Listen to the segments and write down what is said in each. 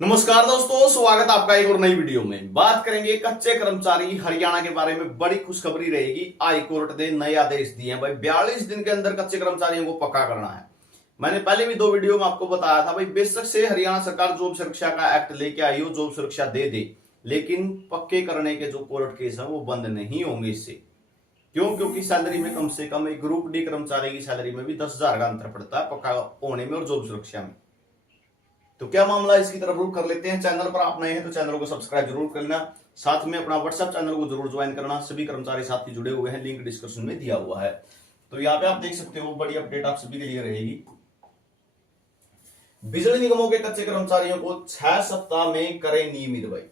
नमस्कार दोस्तों, स्वागत है आपका एक और नई वीडियो में। बात करेंगे कच्चे कर्मचारी हरियाणा के बारे में। बड़ी खुशखबरी रहेगी। हाई कोर्ट ने नए आदेश दिए हैं भाई। 42 दिन के अंदर कच्चे कर्मचारियों को पक्का करना है। मैंने पहले भी 2 वीडियो में आपको बताया था भाई, बेशक से हरियाणा सरकार जॉब सुरक्षा का एक्ट लेके आई हो, जॉब सुरक्षा दे, लेकिन पक्के करने के जो कोर्ट केस है वो बंद नहीं होंगे इससे। क्यों? क्योंकि सैलरी में कम से कम एक ग्रुप डी कर्मचारी की सैलरी में भी 10,000 का अंतर पड़ता है पक्का होने में और जॉब सुरक्षा में। तो क्या मामला, इसकी तरफ रुख कर लेते हैं। चैनल पर आप नए हैं तो चैनल को सब्सक्राइब जरूर कर लेना, साथ में अपना व्हाट्सएप चैनल को जरूर ज्वाइन करना। सभी कर्मचारी साथी जुड़े हुए हैं, लिंक डिस्क्रिप्शन में दिया हुआ है। तो यहाँ पे आप देख सकते हो, बड़ी अपडेट आप सभी के लिए रहेगी। बिजली निगमों के कच्चे कर्मचारियों को 6 सप्ताह में करें नियमित भाई।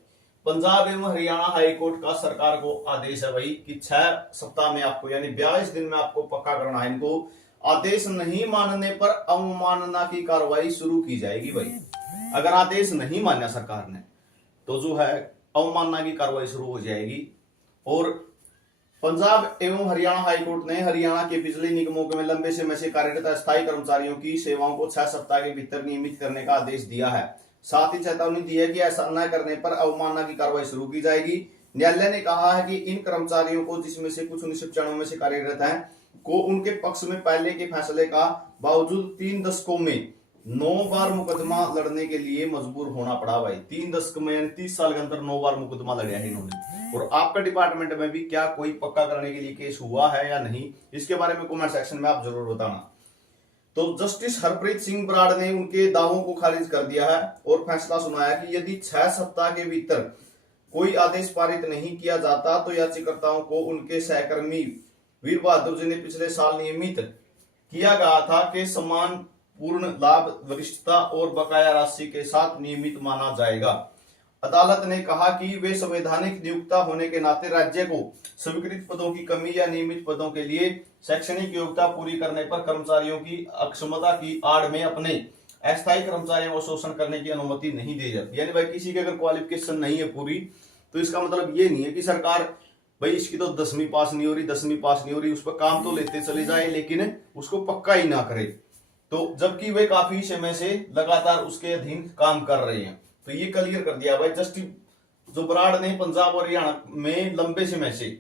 पंजाब एवं हरियाणा हाईकोर्ट का सरकार को आदेश है भाई कि 6 सप्ताह में आपको, यानी 42 दिन में आपको पक्का करना है इनको। आदेश नहीं मानने पर अवमानना की कार्रवाई शुरू की जाएगी भाई। अगर आदेश नहीं माना सरकार ने तो जो है अवमानना की कार्रवाई शुरू हो जाएगी। और पंजाब एवं हरियाणा हाईकोर्ट ने हरियाणा के बिजली निगमों में लंबे समय से कार्यरत अस्थायी कर्मचारियों की सेवाओं को 6 सप्ताह के भीतर नियमित करने का आदेश दिया है। साथ ही चेतावनी दी है कि ऐसा न करने पर अवमानना की कार्रवाई शुरू की जाएगी। न्यायालय ने कहा है कि इन कर्मचारियों को, जिसमें से कुछ 1995 से कार्यरत हैं, को उनके पक्ष में पहले के फैसले का बावजूद 3 दशकों में 9 बार मुकदमा लड़ने के लिए मजबूर होना पड़ा भाई। 3 दशक में 30 साल के अंदर 9 बार मुकदमा लड़ा है इन्होंने। और आपका डिपार्टमेंट में भी क्या कोई पक्का करने के लिए केस हुआ है या नहीं, इसके बारे में कमेंट सेक्शन में आप जरूर बताना। तो जस्टिस हरप्रीत सिंह बराड़ ने उनके दावों को खारिज कर दिया है और फैसला सुनाया कि यदि 6 सप्ताह के भीतर कोई आदेश पारित नहीं किया जाता तो याचिकाकर्ताओं को उनके सहकर्मी वीर बहादुर जी ने पिछले साल नियमित किया गया था कि समान पूर्ण लाभ, वरिष्ठता और बकाया राशि के साथ नियमित माना जाएगा। अदालत ने कहा कि वे संवैधानिक नियुक्ता होने के नाते राज्य को स्वीकृत पदों की कमी या नियमित पदों के लिए शैक्षणिक योग्यता पूरी करने पर कर्मचारियों की अक्षमता की आड़ में अपने अस्थायी कर्मचारियों को शोषण करने की अनुमति नहीं दी जाती। यानी भाई किसी की अगर क्वालिफिकेशन नहीं है पूरी, तो इसका मतलब ये नहीं है कि सरकार भाई इसकी तो 10वीं पास नहीं हो रही, 10वीं पास नहीं हो रही, उस पर काम तो लेते चले जाए लेकिन उसको पक्का ही ना करे। तो जबकि वे काफी समय से लगातार उसके अधीन काम कर रहे हैं। तो ये क्लियर कर दिया भाई जस्टिस जो बराड़ ने पंजाब और हरियाणा में लंबे समय से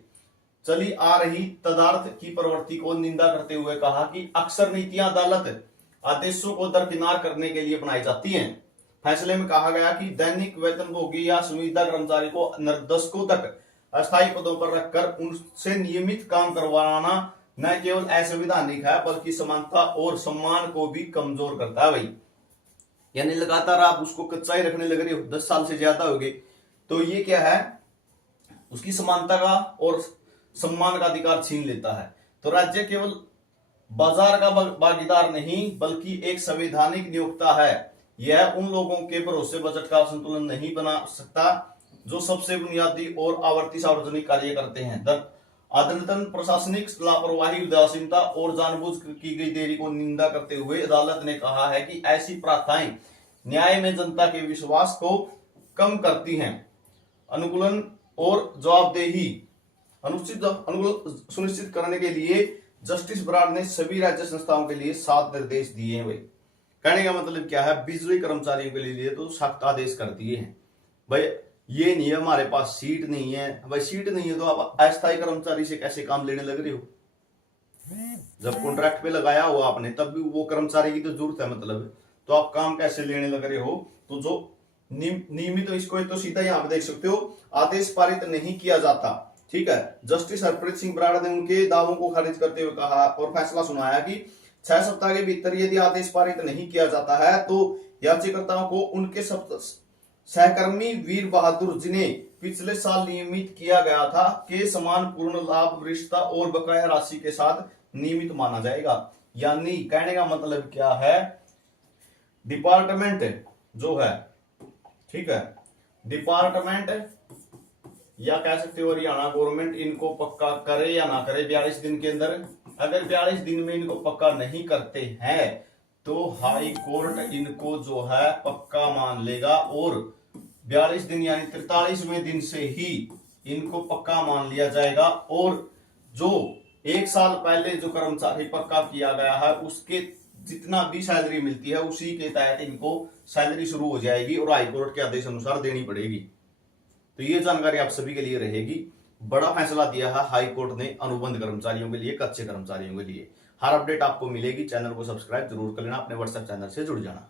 चली आ रही तदार्थ की प्रवृत्ति को निंदा करते हुए कहा कि अक्सर नीतियां अदालत आदेशों को दरकिनार करने के लिए बनाई जाती हैं। फैसले में कहा गया कि दैनिक वेतनभोगी या संविदा कर्मचारी को दशकों तक अस्थायी पदों पर रखकर उनसे नियमित काम करवाना न केवल असंवैधानिक है बल्कि समानता और सम्मान को भी कमजोर करता है भाई। यानी लगातार आप उसको कच्चा ही रखने लग रहे हो, 10 साल से ज्यादा हो गए, तो ये क्या है, उसकी समानता का और सम्मान का अधिकार छीन लेता है। तो राज्य केवल बाजार का भागीदार नहीं बल्कि एक संवैधानिक नियोक्ता है। यह उन लोगों के भरोसे बजट का संतुलन नहीं बना सकता जो सबसे बुनियादी और आवर्ती सार्वजनिक कार्य करते हैं। अदलतन प्रशासनिक लापरवाही, उदासीनता और जानबूझ की गई देरी को निंदा करते हुए अदालत ने कहा है कि ऐसी प्रथाएं न्याय में जनता के विश्वास को कम करती हैं। अनुकूलन और जवाबदेही सुनिश्चित करने के लिए जस्टिस बराड़ ने सभी राज्य संस्थाओं के लिए 7 निर्देश दिए हैं भाई। कहने का मतलब क्या है, बिजली कर्मचारियों के लिए तो सख्त आदेश कर दिए हैं भाई। ये नहीं है हमारे पास सीट नहीं है भाई, सीट नहीं है तो आप अस्थायी कर्मचारी से कैसे काम लेने लग रहे हो? जब कॉन्ट्रैक्ट पे लगाया हुआ आपने तब भी वो कर्मचारी की तो जरूरत है, मतलब तो आप काम कैसे लेने लग रहे हो? तो जो नियमित, तो इसको तो सीधा यहाँ पे देख सकते हो, आदेश पारित नहीं किया जाता। ठीक है, जस्टिस हरप्रीत सिंह बराड़ ने उनके दावों को खारिज करते हुए कहा और फैसला सुनाया कि 6 सप्ताह के भीतर यदि आदेश पारित नहीं किया जाता है तो याचिकाकर्ताओं को उनके सहकर्मी वीर बहादुर जिन्हें पिछले साल नियमित किया गया था के समान पूर्ण लाभ, वरिष्ठता और बकाया राशि के साथ नियमित माना जाएगा। यानी कहने का मतलब क्या है, डिपार्टमेंट जो है, ठीक है, डिपार्टमेंट या कह सकते हो हरियाणा गवर्नमेंट इनको पक्का करे या ना करे 42 दिन के अंदर। अगर 42 दिन में इनको पक्का नहीं करते हैं तो हाई कोर्ट इनको जो है पक्का मान लेगा और 42 दिन यानी 43वें दिन से ही इनको पक्का मान लिया जाएगा। और जो 1 साल पहले जो कर्मचारी पक्का किया गया है उसके जितना भी सैलरी मिलती है उसी के तहत इनको सैलरी शुरू हो जाएगी और हाईकोर्ट के आदेश अनुसार देनी पड़ेगी। तो ये जानकारी आप सभी के लिए रहेगी। बड़ा फैसला दिया है हाई कोर्ट ने अनुबंध कर्मचारियों के लिए, कच्चे कर्मचारियों के लिए। हर अपडेट आपको मिलेगी। चैनल को सब्सक्राइब जरूर कर लेना, अपने व्हाट्सएप चैनल से जुड़ जाना।